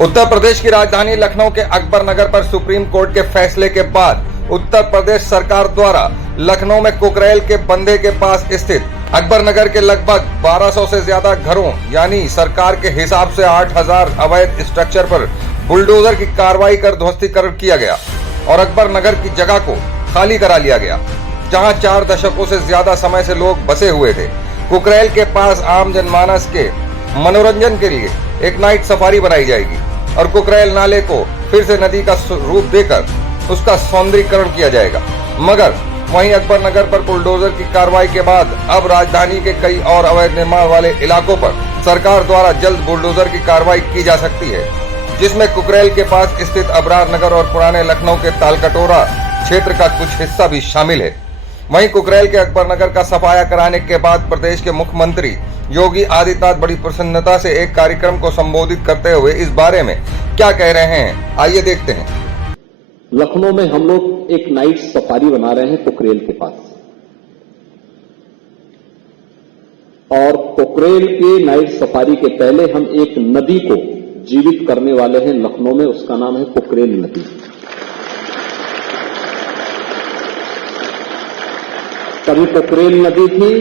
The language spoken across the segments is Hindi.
उत्तर प्रदेश की राजधानी लखनऊ के अकबर नगर पर सुप्रीम कोर्ट के फैसले के बाद उत्तर प्रदेश सरकार द्वारा लखनऊ में कुकरेल के बंधे के पास स्थित अकबर नगर के लगभग 1200 से ज्यादा घरों यानी सरकार के हिसाब से 8000 अवैध स्ट्रक्चर पर बुलडोजर की कार्रवाई कर ध्वस्तीकरण किया गया और अकबर नगर की जगह को खाली करा लिया गया, जहां 4 दशकों से ज्यादा समय से लोग बसे हुए थे। कुकरेल के पास आम जनमानस के मनोरंजन के लिए एक नाइट सफारी बनाई जाएगी और कुकरेल नाले को फिर से नदी का रूप देकर उसका सौंदर्यीकरण किया जाएगा। मगर वहीं अकबर नगर पर बुलडोजर की कार्रवाई के बाद अब राजधानी के कई और अवैध निर्माण वाले इलाकों पर सरकार द्वारा जल्द बुलडोजर की कार्रवाई की जा सकती है, जिसमें कुकरेल के पास स्थित अबरार नगर और पुराने लखनऊ के तालकटोरा क्षेत्र का कुछ हिस्सा भी शामिल है। वहीं कुकरेल के अकबर नगर का सफाया कराने के बाद प्रदेश के मुख्यमंत्री योगी आदित्यनाथ बड़ी प्रसन्नता से एक कार्यक्रम को संबोधित करते हुए इस बारे में क्या कह रहे हैं, आइए देखते हैं। लखनऊ में हम लोग एक नाइट सफारी बना रहे हैं कुकरेल के पास, और कुकरेल के नाइट सफारी के पहले हम एक नदी को जीवित करने वाले हैं लखनऊ में, उसका नाम है कुकरेल नदी। कभी कुकरेल नदी थी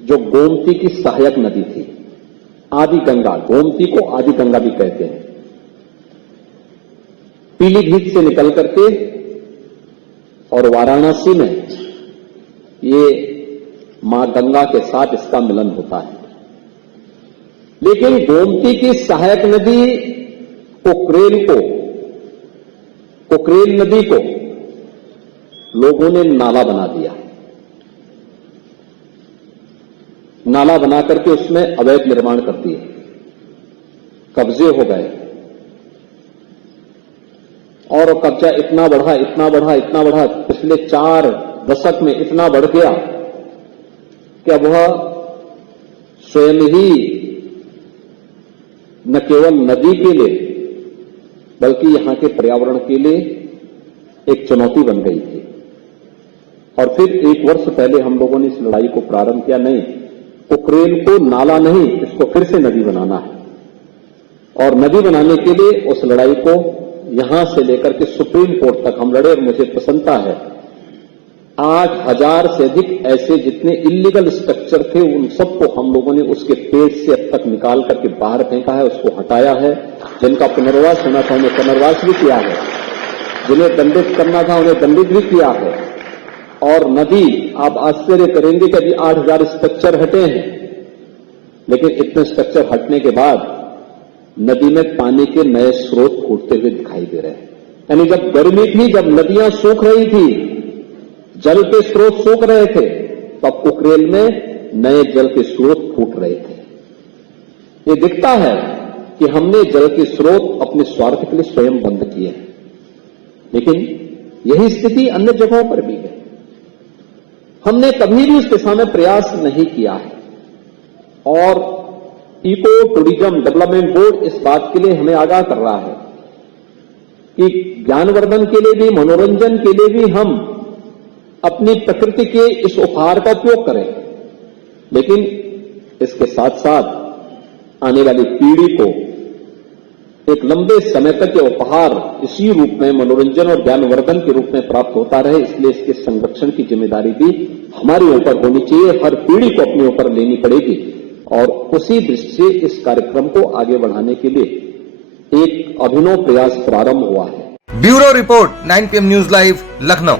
जो गोमती की सहायक नदी थी, आदि गंगा, गोमती को आदि गंगा भी कहते हैं। पीलीभीत से निकल करके और वाराणसी में ये मां गंगा के साथ इसका मिलन होता है। लेकिन गोमती की सहायक नदी कुकरेल नदी को लोगों ने नाला बना दिया। नाला बना करके उसमें अवैध निर्माण कर दिए, कब्जे हो गए, और कब्जा इतना बढ़ा, पिछले 4 दशक में इतना बढ़ गया कि अब वह स्वयं ही न केवल नदी के लिए बल्कि यहां के पर्यावरण के लिए एक चुनौती बन गई थी। और फिर 1 वर्ष पहले हम लोगों ने इस लड़ाई को प्रारंभ किया। नहीं, कुकरेल को नाला नहीं, इसको फिर से नदी बनाना है। और नदी बनाने के लिए उस लड़ाई को यहां से लेकर के सुप्रीम कोर्ट तक हम लड़े, और मुझे प्रसन्नता है 8000 से अधिक ऐसे जितने इल्लीगल स्ट्रक्चर थे उन सबको हम लोगों ने उसके पेट से अब तक निकाल करके बाहर फेंका है, उसको हटाया है। जिनका पुनर्वास होना था उन्हें पुनर्वास भी किया है, जिन्हें दंडित करना था उन्हें दंडित भी किया है। और नदी, आप आश्चर्य करेंगे कि अभी 8000 स्ट्रक्चर हटे हैं, लेकिन इतने स्ट्रक्चर हटने के बाद नदी में पानी के नए स्रोत फूटते हुए दिखाई दे रहे हैं। यानी जब गर्मी थी, जब नदियां सूख रही थी, जल के स्रोत सूख रहे थे, तब कुकरेल में नए जल के स्रोत फूट रहे थे। ये दिखता है कि हमने जल के स्रोत अपने स्वार्थ के लिए स्वयं बंद किए हैं, लेकिन यही स्थिति अन्य जगहों पर भी है। हमने कभी भी उस दिशा में प्रयास नहीं किया है, और इको टूरिज्म डेवलपमेंट बोर्ड इस बात के लिए हमें आगाह कर रहा है कि ज्ञानवर्धन के लिए भी, मनोरंजन के लिए भी हम अपनी प्रकृति के इस उपहार का उपयोग करें, लेकिन इसके साथ साथ आने वाली पीढ़ी को एक लंबे समय तक ये उपहार इसी रूप में मनोरंजन और ज्ञानवर्धन के रूप में प्राप्त होता रहे। इसलिए इसके संरक्षण की जिम्मेदारी भी हमारे ऊपर होनी चाहिए, हर पीढ़ी को अपने ऊपर लेनी पड़ेगी। और उसी दृष्टि से इस कार्यक्रम को आगे बढ़ाने के लिए एक अभिनव प्रयास प्रारंभ हुआ है। Bureau report 9 PM news live Lucknow.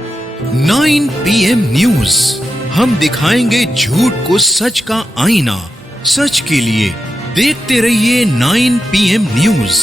9 PM news, हम दिखाएंगे झूठ को सच का आईना। सच के लिए देखते रहिए 9 PM न्यूज।